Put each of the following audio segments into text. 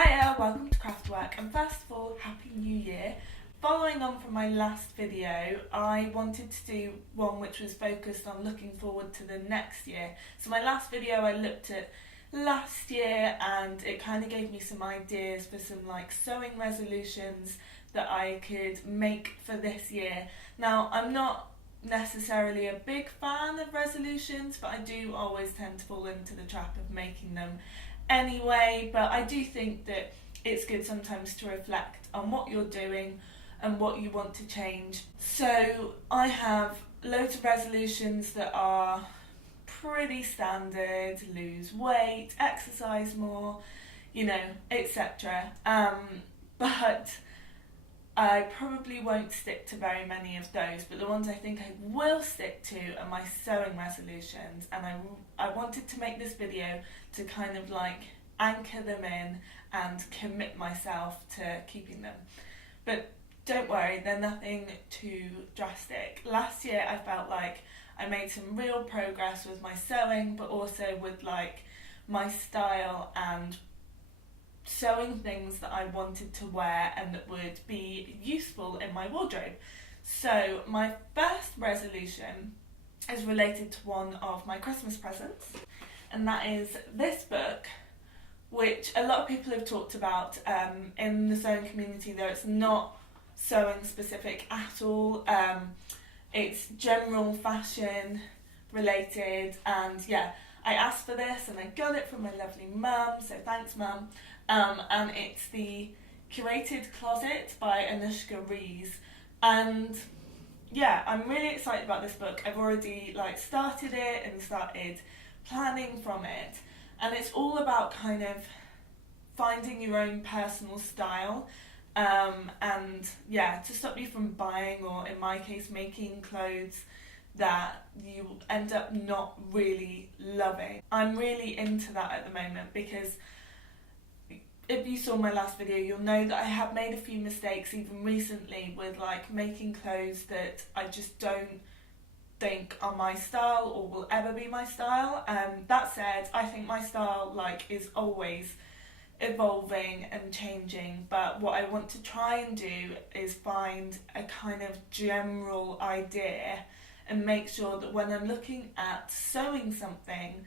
Hiya, welcome to Craftwerk, and first of all, Happy New Year. Following on from my last video, I wanted to do one which was focused on looking forward to the next year. So my last video I looked at last year and it kind of gave me some ideas for some sewing resolutions that I could make for this year. Now, I'm not necessarily a big fan of resolutions, but I do always tend to fall into the trap of making them anyway, but I do think that it's good sometimes to reflect on what you're doing and what you want to change. So I have loads of resolutions that are pretty standard: lose weight, exercise more, etc. But I probably won't stick to very many of those, but the ones I think I will stick to are my sewing resolutions, and I wanted to make this video to kind of anchor them in and commit myself to keeping them. But don't worry, they're nothing too drastic. Last year I felt like I made some real progress with my sewing, but also with my style and sewing things that I wanted to wear and that would be useful in my wardrobe. So my first resolution is related to one of my Christmas presents, and that is this book, which a lot of people have talked about in the sewing community, though it's not sewing specific at all. It's general fashion related, and yeah, I asked for this and I got it from my lovely mum, so thanks mum. And it's the Curated Closet by Anushka Rees, and yeah, I'm really excited about this book. I've already started it and started planning from it, and it's all about kind of finding your own personal style, and yeah, to stop you from buying, or in my case making, clothes that you end up not really loving. I'm really into that at the moment, because if you saw my last video, you'll know that I have made a few mistakes even recently with making clothes that I just don't think are my style or will ever be my style. That said, I think my style is always evolving and changing, but what I want to try and do is find a kind of general idea and make sure that when I'm looking at sewing something,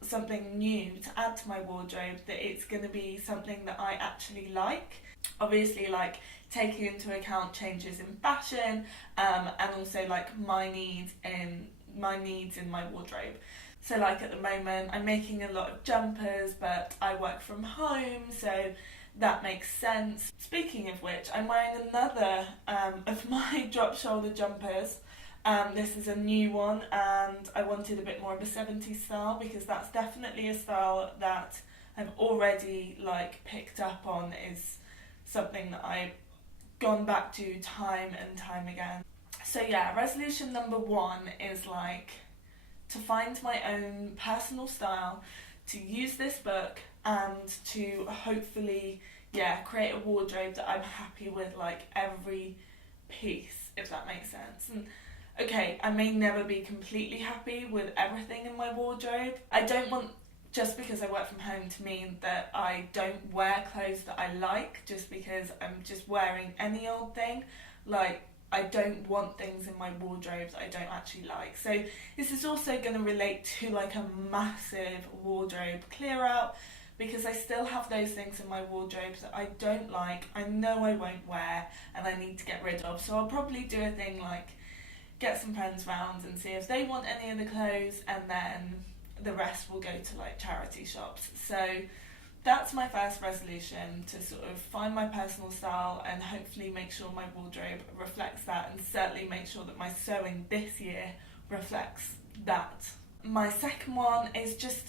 something new to add to my wardrobe, that it's going to be something that I actually like. Obviously, taking into account changes in fashion, and also my needs in my wardrobe. So at the moment I'm making a lot of jumpers, but I work from home, so that makes sense. Speaking of which, I'm wearing another of my drop shoulder jumpers. This is a new one, and I wanted a bit more of a 70s style, because that's definitely a style that I've already picked up on, is something that I've gone back to time and time again. So yeah, resolution number one is to find my own personal style, to use this book, and to hopefully create a wardrobe that I'm happy with every piece, if that makes sense. And okay, I may never be completely happy with everything in my wardrobe. I don't want, just because I work from home, to mean that I don't wear clothes that I like just because I'm just wearing any old thing. I don't want things in my wardrobe that I don't actually like. So this is also going to relate to a massive wardrobe clear out, because I still have those things in my wardrobe that I don't like, I know I won't wear, and I need to get rid of. So I'll probably do a thing get some friends round and see if they want any of the clothes, and then the rest will go to charity shops. So that's my first resolution, to sort of find my personal style and hopefully make sure my wardrobe reflects that, and certainly make sure that my sewing this year reflects that. My second one is just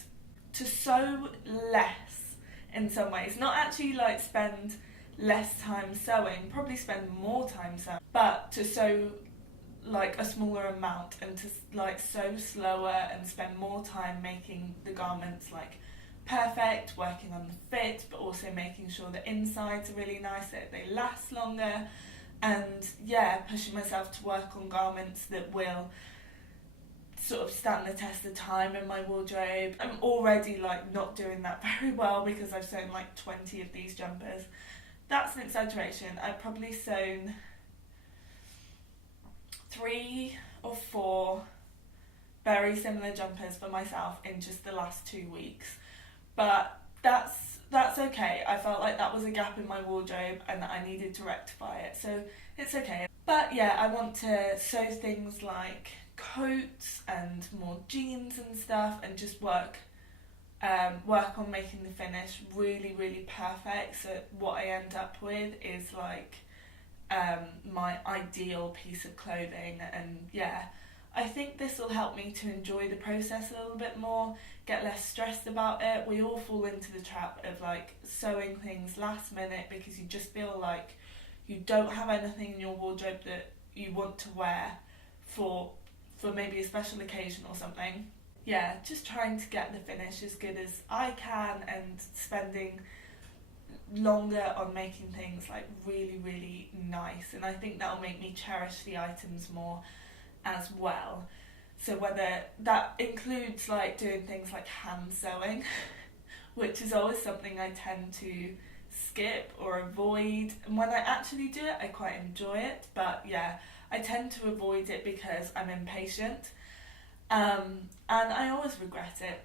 to sew less in some ways. Not actually spend less time sewing, probably spend more time sewing, but to sew a smaller amount, and to sew slower and spend more time making the garments perfect, working on the fit, but also making sure the insides are really nice, that they last longer, and yeah, pushing myself to work on garments that will sort of stand the test of time in my wardrobe. I'm already like not doing that very well because I've sewn like 20 of these jumpers. That's an exaggeration. I've probably sewn 3 or 4 very similar jumpers for myself in just the last 2 weeks. But that's okay. I felt like that was a gap in my wardrobe and that I needed to rectify it, so it's okay. But yeah, I want to sew things like coats and more jeans and stuff, and just work on making the finish really, really perfect, so what I end up with is like my ideal piece of clothing. And yeah, I think this will help me to enjoy the process a little bit more, get less stressed about it. We all fall into the trap of like sewing things last minute because you just feel like you don't have anything in your wardrobe that you want to wear for maybe a special occasion or something. Yeah, just trying to get the finish as good as I can and spending longer on making things like really, really nice. And I think that'll make me cherish the items more as well. So whether that includes like doing things like hand sewing, which is always something I tend to skip or avoid, and when I actually do it I quite enjoy it, but yeah, I tend to avoid it because I'm impatient, and I always regret it.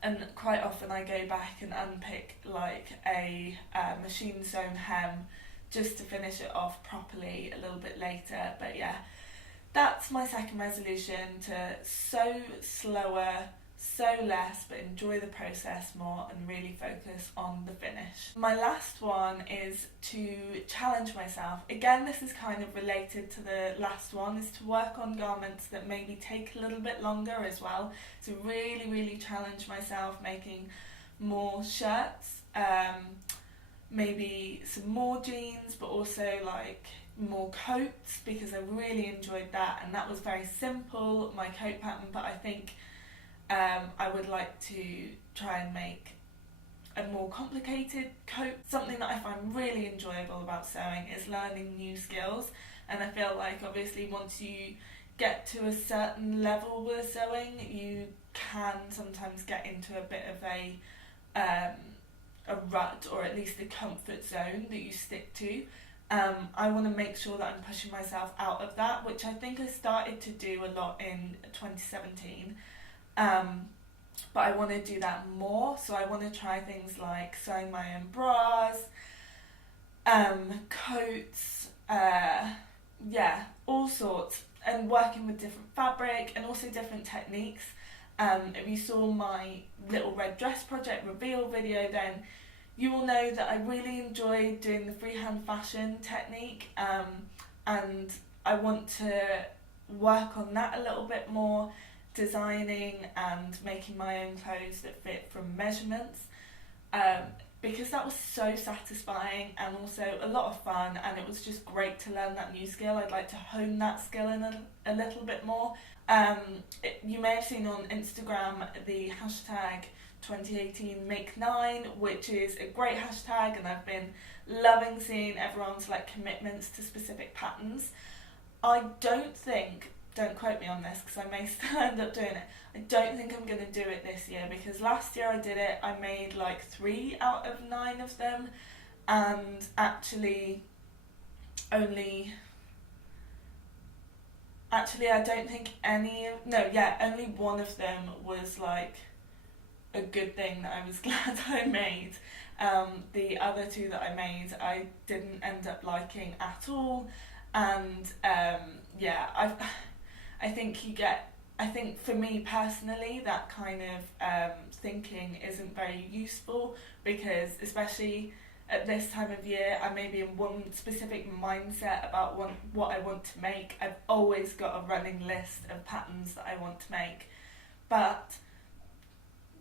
And quite often I go back and unpick like a machine sewn hem just to finish it off properly a little bit later. But yeah, that's my second resolution, to sew slower, sew less, but enjoy the process more and really focus on the finish. My last one is to challenge myself. Again, this is kind of related to the last one, is to work on garments that maybe take a little bit longer as well. So really, really challenge myself, making more shirts, maybe some more jeans, but also like more coats, because I really enjoyed that, and that was very simple, my coat pattern, but I think I would like to try and make a more complicated coat. Something that I find really enjoyable about sewing is learning new skills, and I feel like obviously once you get to a certain level with sewing, you can sometimes get into a bit of a rut, or at least a comfort zone that you stick to. I want to make sure that I'm pushing myself out of that, which I think I started to do a lot in 2017. But I want to do that more, so I want to try things like sewing my own bras, coats, yeah, all sorts, and working with different fabric and also different techniques. If you saw my little red dress project reveal video, then you will know that I really enjoyed doing the freehand fashion technique, and I want to work on that a little bit more, designing and making my own clothes that fit from measurements, because that was so satisfying and also a lot of fun, and it was just great to learn that new skill. I'd like to hone that skill in a little bit more. You may have seen on Instagram the hashtag 2018 Make 9, which is a great hashtag, and I've been loving seeing everyone's like commitments to specific patterns. I don't quote me on this because I may still end up doing it. I don't think I'm going to do it this year, because last year I did it, I made like 3 out of 9 of them, and actually only I don't think only one of them was like a good thing that I was glad I made. The other 2 that I made I didn't end up liking at all, and yeah, I think for me personally that kind of thinking isn't very useful, because especially at this time of year I may be in one specific mindset about what I want to make. I've always got a running list of patterns that I want to make, but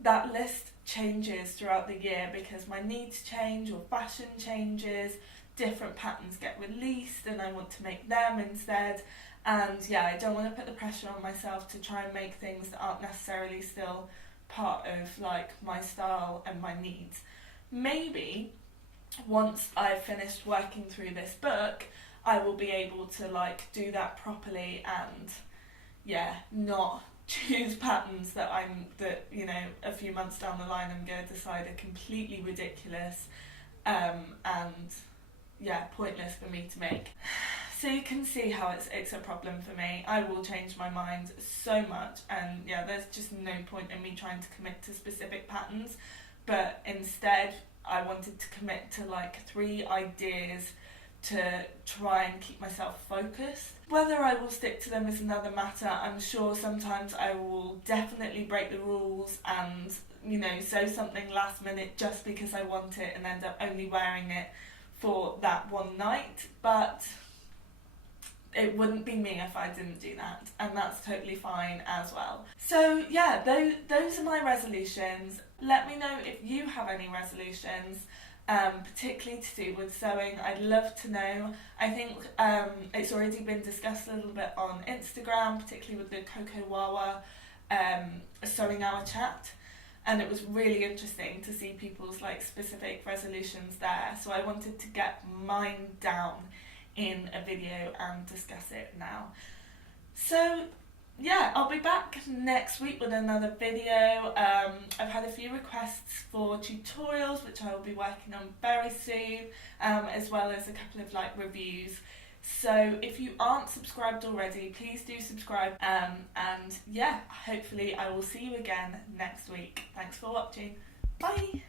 that list changes throughout the year because my needs change or fashion changes, different patterns get released and I want to make them instead. And yeah, I don't want to put the pressure on myself to try and make things that aren't necessarily still part of like my style and my needs. Maybe once I've finished working through this book, I will be able to like do that properly and yeah, not choose patterns that a few months down the line I'm going to decide are completely ridiculous and pointless for me to make. So you can see how it's a problem for me. I will change my mind so much, and there's just no point in me trying to commit to specific patterns, but instead I wanted to commit to like 3 ideas to try and keep myself focused. Whether I will stick to them is another matter. I'm sure sometimes I will definitely break the rules and sew something last minute just because I want it and end up only wearing it for that one night, but it wouldn't be me if I didn't do that, and that's totally fine as well. So those are my resolutions. Let me know if you have any resolutions, particularly to do with sewing. I'd love to know. I think it's already been discussed a little bit on Instagram, particularly with the Coco Wawa sewing hour chat, and it was really interesting to see people's like specific resolutions there. So I wanted to get mine down in a video and discuss it now. So I'll be back next week with another video. I've had a few requests for tutorials, which I will be working on very soon, as well as a couple of like reviews. So if you aren't subscribed already, please do subscribe, and hopefully I will see you again next week. Thanks for watching. Bye.